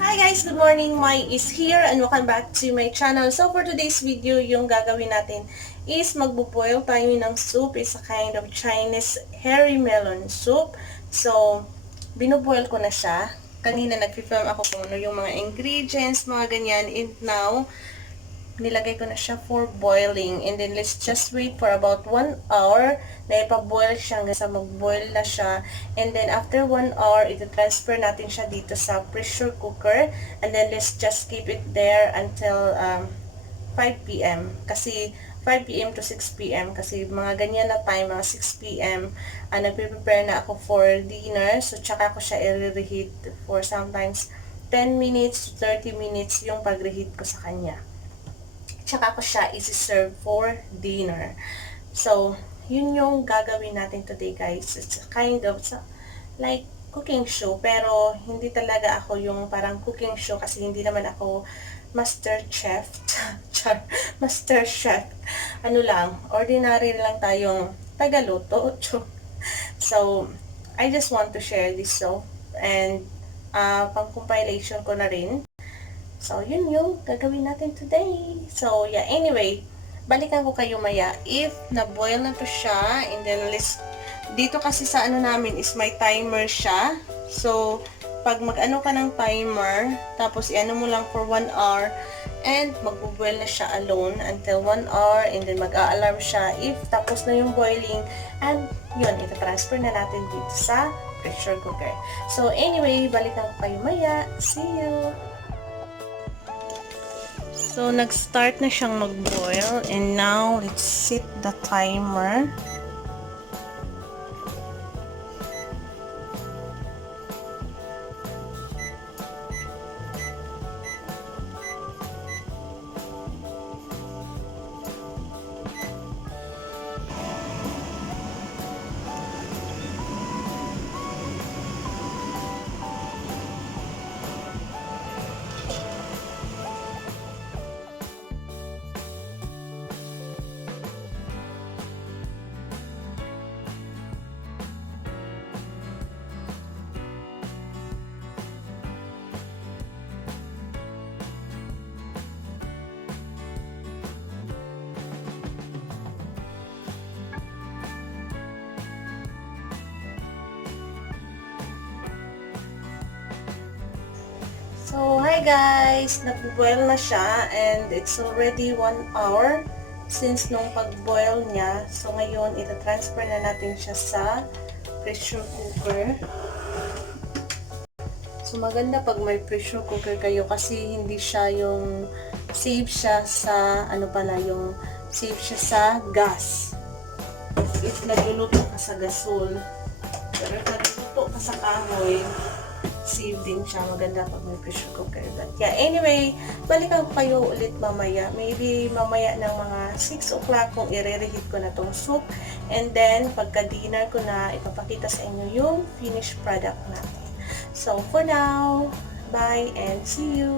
Hi guys! Good morning! Mai is here and welcome back to my channel. So for today's video, yung gagawin natin is magbo-boil tayo ng soup. It's a kind of Chinese hairy melon soup. So, binoboil ko na siya. Kanina nag-film ako kung ano yung mga ingredients, mga ganyan. And now, nilagay ko na siya for boiling. And then, let's just wait for about 1 hour na ipa-boil siya hanggang sa mag-boil na siya. And then, after 1 hour, ito-transfer natin siya dito sa pressure cooker. And then, let's just keep it there until 5 p.m. Kasi 5 p.m. to 6 p.m. Kasi mga ganyan na time, mga 6 p.m. Nagpe-prepare na ako for dinner. So, tsaka ko siya i-reheat for sometimes 10 minutes to 30 minutes yung pag-reheat ko sa kanya. Tsaka ko siya isi-serve for dinner. So, yun yung gagawin natin today, guys. It's a kind of like cooking show, pero hindi talaga ako yung parang cooking show kasi hindi naman ako master chef. Master chef. Ano lang, ordinary lang tayong tagaluto. So, I just want to share this so and pang-compilation ko na rin. So, yun yung gagawin natin today. So, yeah, anyway, balikan ko kayo maya if na-boil na to siya, and then dito kasi sa ano namin is may timer siya. So, pag mag-ano ka ng timer, tapos i-ano mo lang for 1 hour, and magbo-boil na siya alone until 1 hour, and then mag-a-alarm siya if tapos na yung boiling, and yun, ita-transfer na natin dito sa pressure cooker. So, anyway, balikan ko kayo maya. See you! So, nag-start na siyang mag-boil. And now, let's set the timer. So, hi guys! Nag-boil na siya and it's already 1 hour since nung pag-boil niya. So, ngayon, ita-transfer na natin siya sa pressure cooker. So, maganda pag may pressure cooker kayo kasi hindi siya yung safe siya sa, ano pala, yung safe siya sa gas. If nagluluto ka sa gasol, pero if nagluluto ka sa kahoy, safe din siya. Maganda pag may pressure cooker. But yeah, anyway, balikan ko kayo ulit mamaya. Maybe mamaya ng mga 6 o'clock kung i-reheat ko na tong soup. And then, pagka-dinner ko na, ipapakita sa inyo yung finished product natin. So, for now, bye and see you!